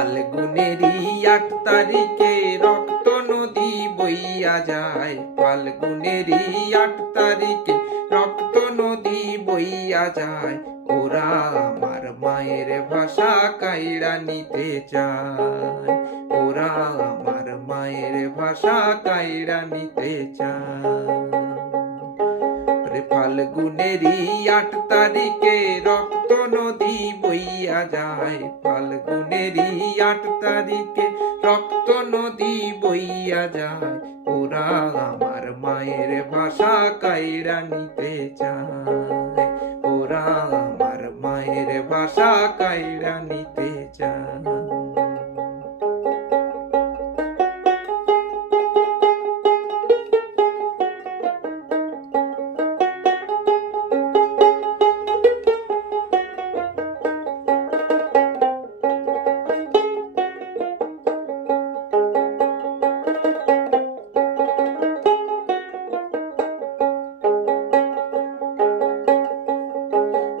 ফাল্গুনেরই ৮ তারিখে রক্ত নদী বইয়া যায়। ফাল্গুনেরই ৮ তারিখে রক্ত নদী বইয়া যায়। ওরা আমার মায়ের ভাষা কাইড়া নিতে চায়। ওরা আমার মায়ের ভাষা কাইড়া নিতে চায়। ফাল্গুনেরই ৮ তারিখে রক্ত নদী বইয়া যায়। ফাল্গুনেরই ৮ তারিখে রক্ত নদী বইয়া যায়। ওরা আমার মায়ের ভাষা কাইড়া নিতে চায়। ওরা আমার মায়ের ভাষা কাইড়া নিতে চায়।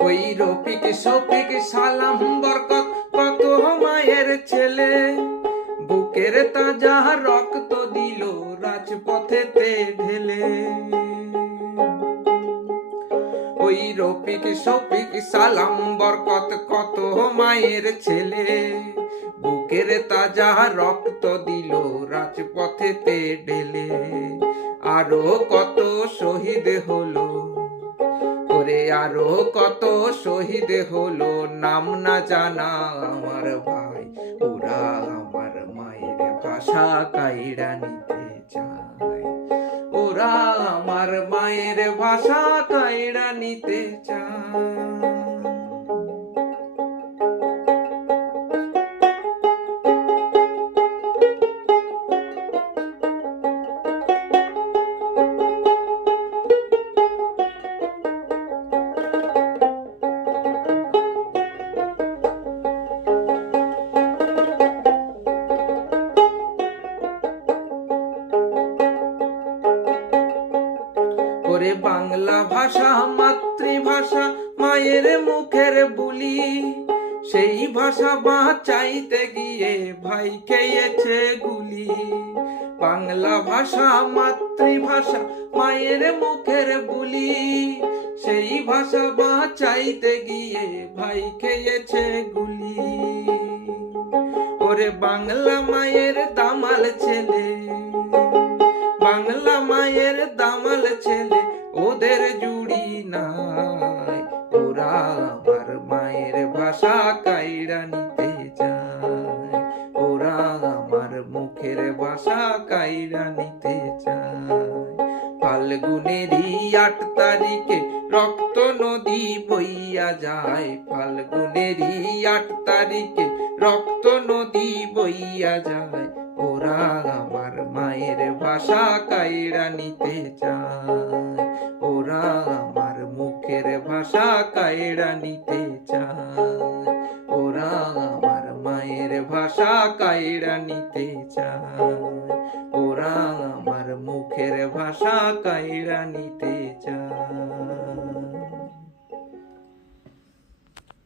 ওই রফিক শফিক সালাম বরকত কত মায়ের ছেলে, বুকের তাজা রক্ত দিল রাজপথেতে ঢেলে। ওই রফিক শফিক সালাম বরকত কত মায়ের ছেলে, বুকের তাজা রক্ত দিল রাজপথেতে ঢেলে। আরো কত শহীদ হলো, ওরে আরো কত শহীদ হলো, নাম না জানা আমার ভাই। ওরা আমার মায়ের ভাষা কাইড়া নিতে চায়। ওরা আমার মায়ের ভাষা কাইড়া নিতে চায়। ওরে বাংলা ভাষা মাতৃভাষা মায়ের মুখের বুলি, সেই ভাষা বাঁচাইতে গিয়ে ভাই খেয়েছে গুলি। বাংলা ভাষা মাতৃভাষা মায়ের মুখের বুলি, সেই ভাষা বাঁচাইতে গিয়ে ভাই খেয়েছে গুলি। ওরে বাংলা মায়ের দামাল ছেলে, বাংলা মায়ের দামাল ছেলে, ওদের জুড়ি নাই। ওরা আমার মায়ের ভাষা কাইড়া নিতে চায়। ওরা আমার মুখের ভাষা কাইড়া নিতে চায়। ফাল্গুনেরই ৮ তারিখে রক্ত নদী বইয়া যায়। ফাল্গুনেরই ৮ তারিখে রক্ত নদী বইয়া যায়। ওরা আমার মায়ের ভাষা কাইড়া নিতে চায়। ওরা আমার মুখের ভাষা কাইড়া নিতে চায়। ওরা আমার মায়ের ভাষা কাইড়া নিতে চায়। ওরা আমার মুখের ভাষা কাইড়া নিতে চায়।